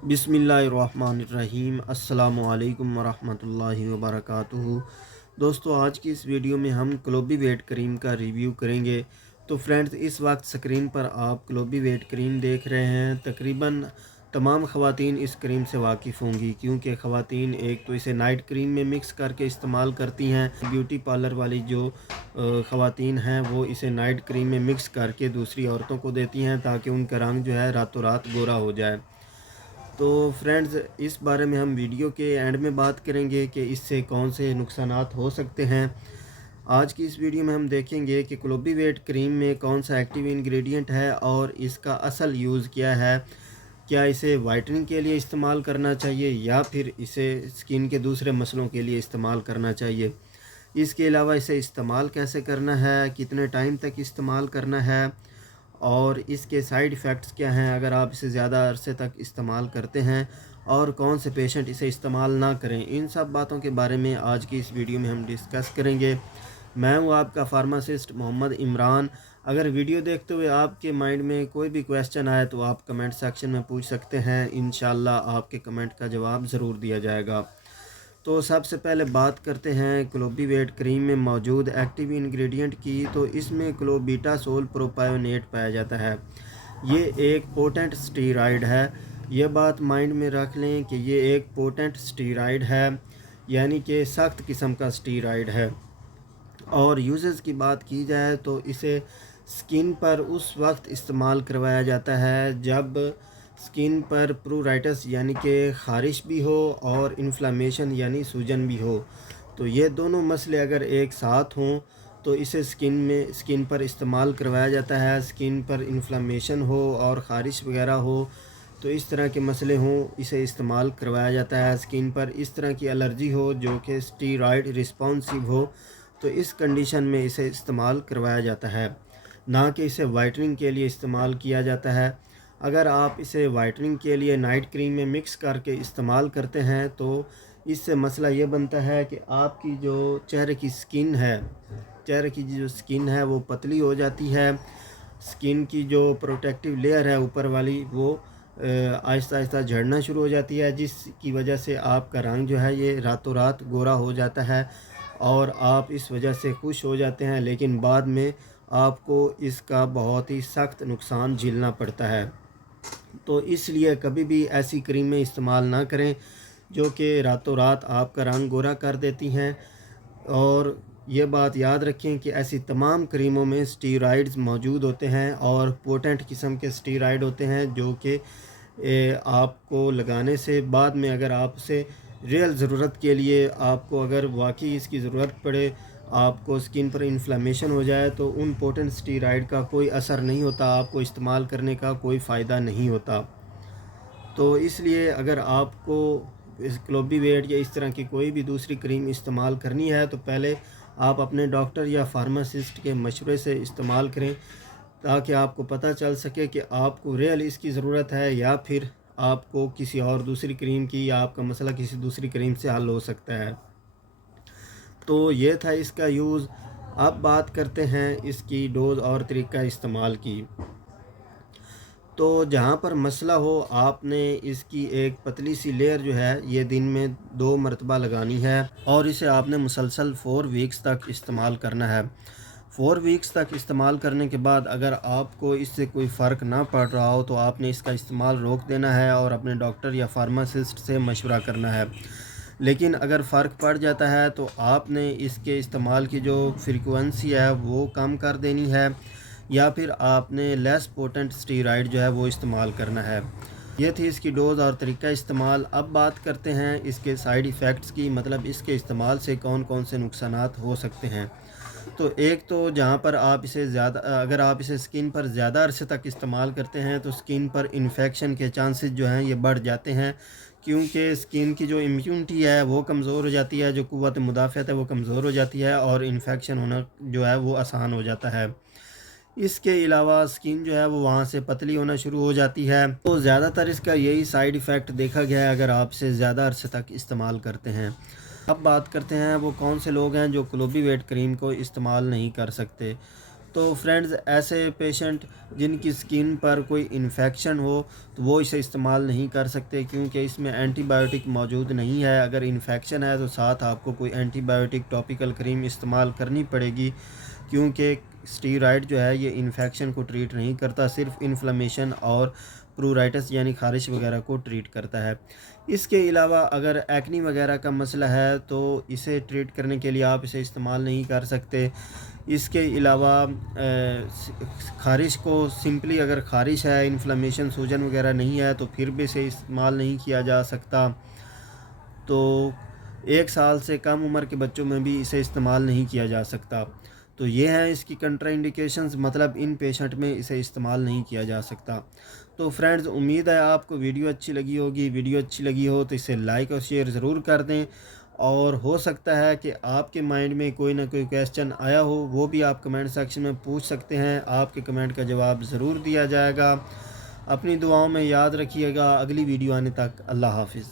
बिस्मिल्लाहिर्रहमानिर्रहीम अस्सलामुअलैकुम वरहमतुल्लाहि वबरकातुहू। दोस्तों, आज की इस वीडियो में हम क्लोबीवेट क्रीम का रिव्यू करेंगे। तो फ्रेंड्स, इस वक्त स्क्रीन पर आप क्लोबीवेट क्रीम देख रहे हैं। तकरीबन तमाम ख़वातीन इस क्रीम से वाकिफ़ होंगी, क्योंकि ख़वातीन एक तो इसे नाइट क्रीम में मिक्स करके इस्तेमाल करती हैं। ब्यूटी पार्लर वाली जो ख़वातीन हैं वो इसे नाइट क्रीम में मिक्स करके दूसरी औरतों को देती हैं, ताकि उनका रंग जो है रातों रात गोरा हो जाए। तो फ्रेंड्स, इस बारे में हम वीडियो के एंड में बात करेंगे कि इससे कौन से नुकसानात हो सकते हैं। आज की इस वीडियो में हम देखेंगे कि क्लोबीवेट क्रीम में कौन सा एक्टिव इंग्रेडिएंट है और इसका असल यूज़ क्या है। क्या इसे वाइटनिंग के लिए इस्तेमाल करना चाहिए या फिर इसे स्किन के दूसरे मसलों के लिए इस्तेमाल करना चाहिए। इसके अलावा इसे इस्तेमाल कैसे करना है, कितने टाइम तक इस्तेमाल करना है और इसके साइड इफ़ेक्ट्स क्या हैं अगर आप इसे ज़्यादा अरसे तक इस्तेमाल करते हैं, और कौन से पेशेंट इसे इस्तेमाल ना करें। इन सब बातों के बारे में आज की इस वीडियो में हम डिस्कस करेंगे। मैं हूं आपका फार्मासिस्ट मोहम्मद इमरान। अगर वीडियो देखते हुए आपके माइंड में कोई भी क्वेश्चन आए तो आप कमेंट सेक्शन में पूछ सकते हैं। इंशाल्लाह आपके कमेंट का जवाब ज़रूर दिया जाएगा। तो सबसे पहले बात करते हैं क्लोबीवेट क्रीम में मौजूद एक्टिव इंग्रेडिएंट की। तो इसमें क्लोबीटासोल प्रोपायोनेट पाया जाता है। ये एक पोटेंट स्टीरॉयड है। ये बात माइंड में रख लें कि ये एक पोटेंट स्टीरॉयड है, यानी कि सख्त किस्म का स्टीरॉयड है। और यूजेस की बात की जाए तो इसे स्किन पर उस वक्त इस्तेमाल करवाया जाता है जब स्किन पर प्रूराइटस यानी कि ख़ारिश भी हो और इन्फ्लामेशन यानी सूजन भी हो। तो ये दोनों मसले अगर एक साथ हों तो इसे स्किन पर इस्तेमाल करवाया जाता है। स्किन पर इन्फ्लामेशन हो और ख़ारिश वगैरह हो, तो इस तरह के मसले हों, इसे इस्तेमाल करवाया जाता है। स्किन पर इस तरह की एलर्जी हो जो कि स्टीरॉयड रिस्पॉन्सिव हो, तो इस कंडीशन में इसे इस्तेमाल करवाया जाता है, ना कि इसे वाइटनिंग के लिए इस्तेमाल किया जाता है। अगर आप इसे वाइटनिंग के लिए नाइट क्रीम में मिक्स करके इस्तेमाल करते हैं तो इससे मसला ये बनता है कि आपकी जो चेहरे की स्किन है, चेहरे की जो स्किन है वो पतली हो जाती है। स्किन की जो प्रोटेक्टिव लेयर है ऊपर वाली, वो आहिस्ता आहिस्ता झड़ना शुरू हो जाती है, जिसकी वजह से आपका रंग जो है ये रातों रात गोरा हो जाता है और आप इस वजह से खुश हो जाते हैं, लेकिन बाद में आपको इसका बहुत ही सख्त नुकसान झेलना पड़ता है। तो इसलिए कभी भी ऐसी क्रीमें इस्तेमाल ना करें जो कि रातों रात आपका रंग गोरा कर देती हैं। और ये बात याद रखें कि ऐसी तमाम क्रीमों में स्टीरॉइड्स मौजूद होते हैं और पोटेंट किस्म के स्टीरॉइड होते हैं, जो कि आपको लगाने से बाद में अगर आपसे रियल ज़रूरत के लिए आपको अगर वाकई इसकी ज़रूरत पड़े, आपको स्किन पर इन्फ्लेमेशन हो जाए, तो उन पोटेंट स्टीरॉइड का कोई असर नहीं होता, आपको इस्तेमाल करने का कोई फ़ायदा नहीं होता। तो इसलिए अगर आपको इस क्लोबीवेट या इस तरह की कोई भी दूसरी क्रीम इस्तेमाल करनी है तो पहले आप अपने डॉक्टर या फार्मासिस्ट के मशवरे से इस्तेमाल करें, ताकि आपको पता चल सके कि आपको रियल इसकी ज़रूरत है या फिर आपको किसी और दूसरी क्रीम की, या आपका मसला किसी दूसरी क्रीम से हल हो सकता है। तो ये था इसका यूज़। अब बात करते हैं इसकी डोज़ और तरीका इस्तेमाल की। तो जहाँ पर मसला हो, आपने इसकी एक पतली सी लेयर जो है ये दिन में 2 मरतबा लगानी है और इसे आपने मुसलसल 4 वीक्स तक इस्तेमाल करना है। 4 वीक्स तक इस्तेमाल करने के बाद अगर आपको इससे कोई फ़र्क ना पड़ रहा हो तो आपने इसका इस्तेमाल रोक देना है और अपने डॉक्टर या फार्मासिस्ट से मशवरा करना है। लेकिन अगर फ़र्क पड़ जाता है तो आपने इसके इस्तेमाल की जो फ्रीक्वेंसी है वो कम कर देनी है, या फिर आपने लेस पोटेंट स्टीरॉयड जो है वो इस्तेमाल करना है। ये थी इसकी डोज़ और तरीका इस्तेमाल। अब बात करते हैं इसके साइड इफ़ेक्ट्स की, मतलब इसके इस्तेमाल से कौन कौन से नुकसानात हो सकते हैं। तो एक तो जहाँ पर आप इसे अगर आप इसे स्किन पर ज़्यादा अरसे तक इस्तेमाल करते हैं तो स्किन पर इन्फेक्शन के चांसेस जो हैं ये बढ़ जाते हैं, क्योंकि स्किन की जो इम्यूनिटी है वो कमज़ोर हो जाती है, जो क़ुव्वत मुदाफ़अत है वो कमज़ोर हो जाती है और इन्फेक्शन होना जो है वो आसान हो जाता है। इसके अलावा स्किन जो है वो वहाँ से पतली होना शुरू हो जाती है। तो ज़्यादातर इसका यही साइड इफ़ेक्ट देखा गया है अगर आप इसे ज़्यादा अरसे तक इस्तेमाल करते हैं। अब बात करते हैं वो कौन से लोग हैं जो क्लोबीवेट क्रीम को इस्तेमाल नहीं कर सकते। तो फ्रेंड्स ऐसे पेशेंट जिनकी स्किन पर कोई इन्फेक्शन हो तो वो इसे इस्तेमाल नहीं कर सकते, क्योंकि इसमें एंटीबायोटिक मौजूद नहीं है। अगर इन्फेक्शन है तो साथ आपको कोई एंटीबायोटिक टॉपिकल क्रीम इस्तेमाल करनी पड़ेगी, क्योंकि स्टीरॉयड जो है ये इन्फेक्शन को ट्रीट नहीं करता, सिर्फ इन्फ्लेमेशन और प्रूराइटिस यानी ख़ारिश वगैरह को ट्रीट करता है। इसके अलावा अगर एक्नी वगैरह का मसला है तो इसे ट्रीट करने के लिए आप इसे इस्तेमाल नहीं कर सकते। इसके अलावा ख़ारिश को सिंपली अगर ख़ारिश है, इन्फ्लेमेशन, सूजन वगैरह नहीं है तो फिर भी इसे इस्तेमाल नहीं किया जा सकता। तो 1 साल से कम उम्र के बच्चों में भी इसे इस्तेमाल नहीं किया जा सकता। तो ये हैं इसकी कंट्राइंडिकेशंस, मतलब इन पेशेंट में इसे इस्तेमाल नहीं किया जा सकता। तो फ्रेंड्स उम्मीद है आपको वीडियो अच्छी लगी होगी। वीडियो अच्छी लगी हो तो इसे लाइक और शेयर ज़रूर कर दें, और हो सकता है कि आपके माइंड में कोई ना कोई क्वेश्चन आया हो, वो भी आप कमेंट सेक्शन में पूछ सकते हैं। आपके कमेंट का जवाब ज़रूर दिया जाएगा। अपनी दुआओं में याद रखिएगा। अगली वीडियो आने तक अल्लाह हाफिज़।